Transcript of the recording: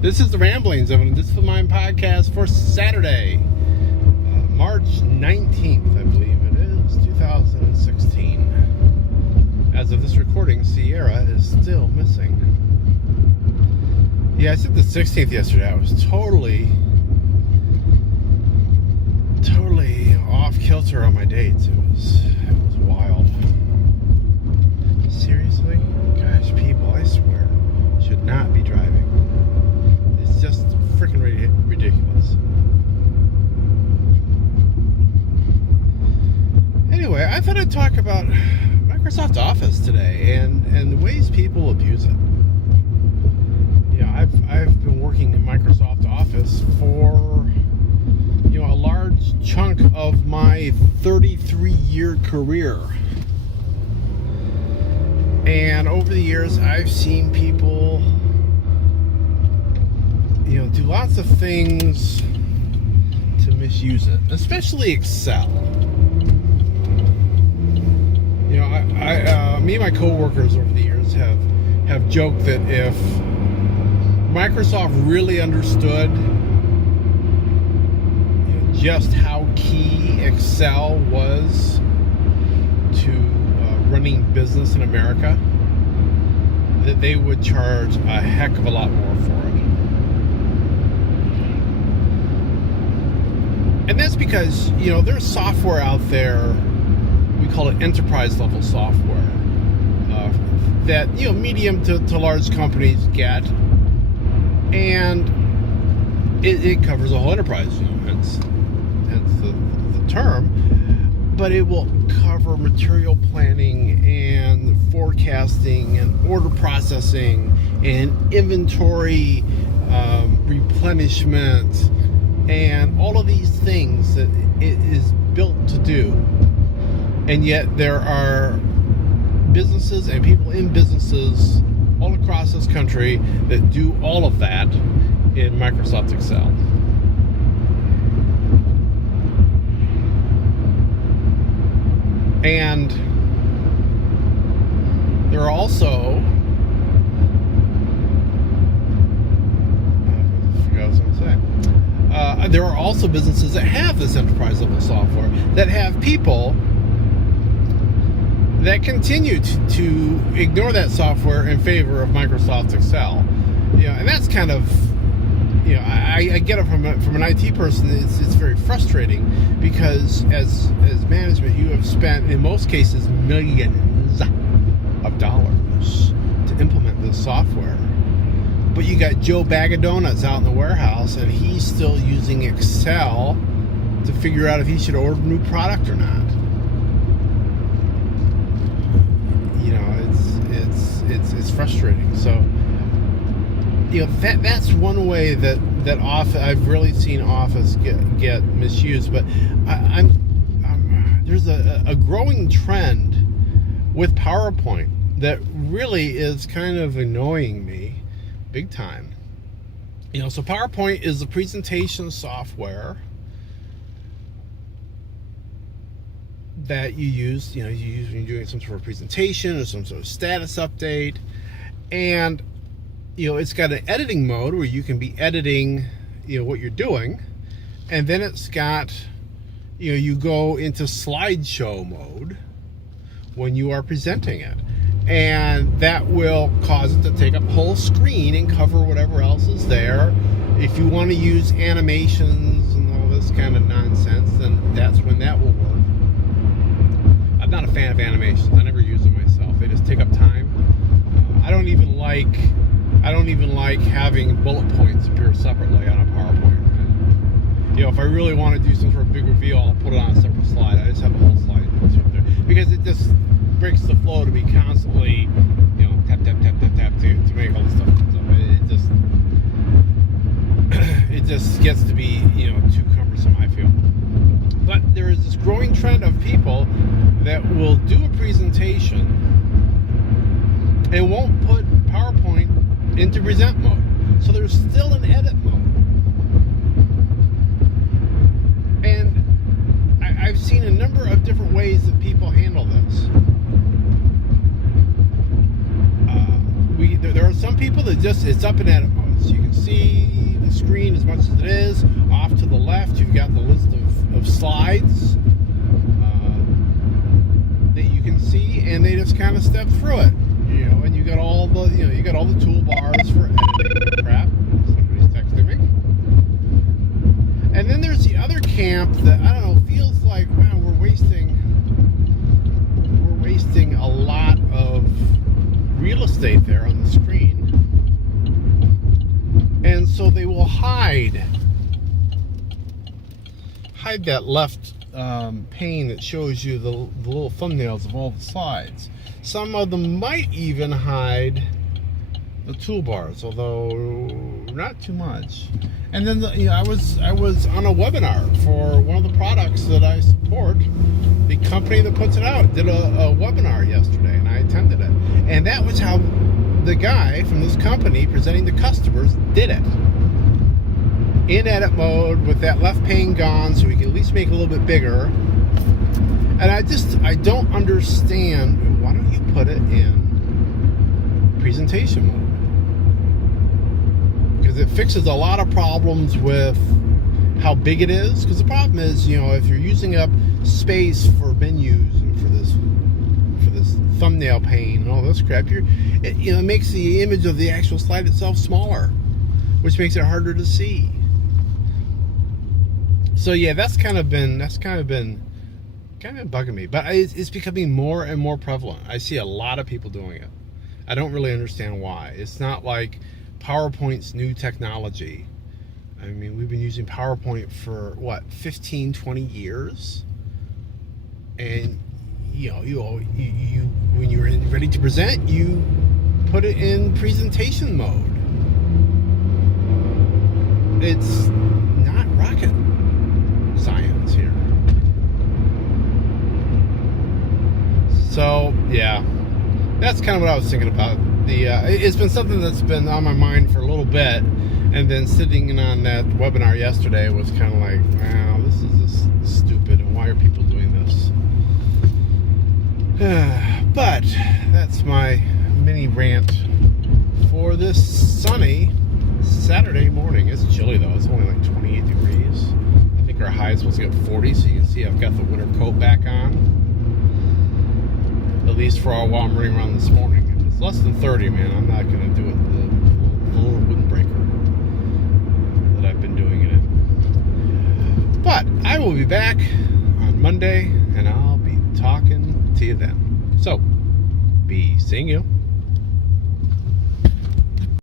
This is the Ramblings of an Disciplined Mind podcast for Saturday, March 19th, I believe it is, 2016. As of this recording, Sierra is still missing. Yeah, I said the 16th yesterday. I was totally off kilter on my dates. It was wild. Seriously? Gosh, people, I swear, should not be driving. It's just freaking ridiculous. Anyway, I thought I'd talk about Microsoft Office today and the ways people abuse it. Yeah, I've been working in Microsoft Office for a large chunk of my 33-year career. And over the years, I've seen people do lots of things to misuse it, especially Excel. Me and my coworkers over the years have joked that if Microsoft really understood just how key Excel was to running business in America, that they would charge a heck of a lot more for it. And that's because, there's software out there, we call it enterprise level software, that, medium to large companies get, and it covers the whole enterprise, hence the term, but it will cover material planning and forecasting and order processing and inventory replenishment and all of these things that it is built to do. And yet there are businesses and people in businesses all across this country that do all of that in Microsoft Excel. And there are also, there are also businesses that have this enterprise level software that have people that continue to ignore that software in favor of Microsoft Excel. And that's kind of, I get it from an IT person. It's very frustrating because as management, you have spent in most cases millions of dollars to implement this software. But you got Joe Bag of Donuts out in the warehouse, and he's still using Excel to figure out if he should order a new product or not. It's frustrating. So that's one way that I've really seen Office get misused. But there's a growing trend with PowerPoint that really is kind of annoying me big time. So PowerPoint is a presentation software that you use when you're doing some sort of presentation or some sort of status update. And it's got an editing mode where you can be editing what you're doing, and then it's got you go into slideshow mode when you are presenting it, and that will cause it to take up whole screen and cover whatever else is there. If you want to use animations and all this kind of nonsense, then that's when that will work. I'm not a fan of animations. I never use them myself. They just take up time. I don't even like having bullet points appear separately on a PowerPoint. If I really want to do some sort of big reveal, I'll put it on a separate slide. I just have a whole slide because it just breaks the flow to be constantly, tap to make all this stuff. So it just gets to be, too cumbersome, I feel. But there is this growing trend of people that will do a presentation and won't put PowerPoint into present mode. So there's still an edit mode. And I've seen a number of different ways that people handle this. There are some people that just, it's up in edit mode. So you can see the screen as much as it is. Off to the left, you've got the list of slides that you can see, and they just kind of step through it. And you got all the toolbars for editing crap. Somebody's texting me. And then there's the other camp that, I don't know, feels like, wow, we're wasting a lot of real estate there on the screen. And so they will hide that left pane that shows you the little thumbnails of all the slides. Some of them might even hide the toolbars, although not too much. And then I was on a webinar for one of the products that I support. The company that puts it out did a webinar yesterday, and I attended it. And that was how the guy from this company presenting to customers did it. In edit mode with that left pane gone, so we can at least make it a little bit bigger. And I don't understand, why don't you put it in presentation mode? Because it fixes a lot of problems with how big it is. Because the problem is, if you're using up space for menus and for this thumbnail pane and all this crap, it makes the image of the actual slide itself smaller, which makes it harder to see. So yeah, that's kind of been bugging me, but it's becoming more and more prevalent. I see a lot of people doing it. I don't really understand why. It's not like PowerPoint's new technology. I mean, we've been using PowerPoint for 15, 20 years, and you when you're ready to present, you put it in presentation mode. It's not rocket science here. So yeah, that's kind of what I was thinking about. It's been something that's been on my mind for a little bit, and then sitting in on that webinar yesterday was kind of like, wow, this is just stupid, and why are people doing this? But that's my mini rant for this sunny Saturday morning. It's chilly though. It's only like 28 degrees. I think our high is supposed to get 40, so you can see I've got the winter coat back on. At least for while I'm running around this morning. If it's less than 30, man, I'm not going to do it the little windbreaker that I've been doing it in. But I will be back on Monday, and I'll be talking to you then. So, be seeing you.